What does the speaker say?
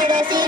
But I see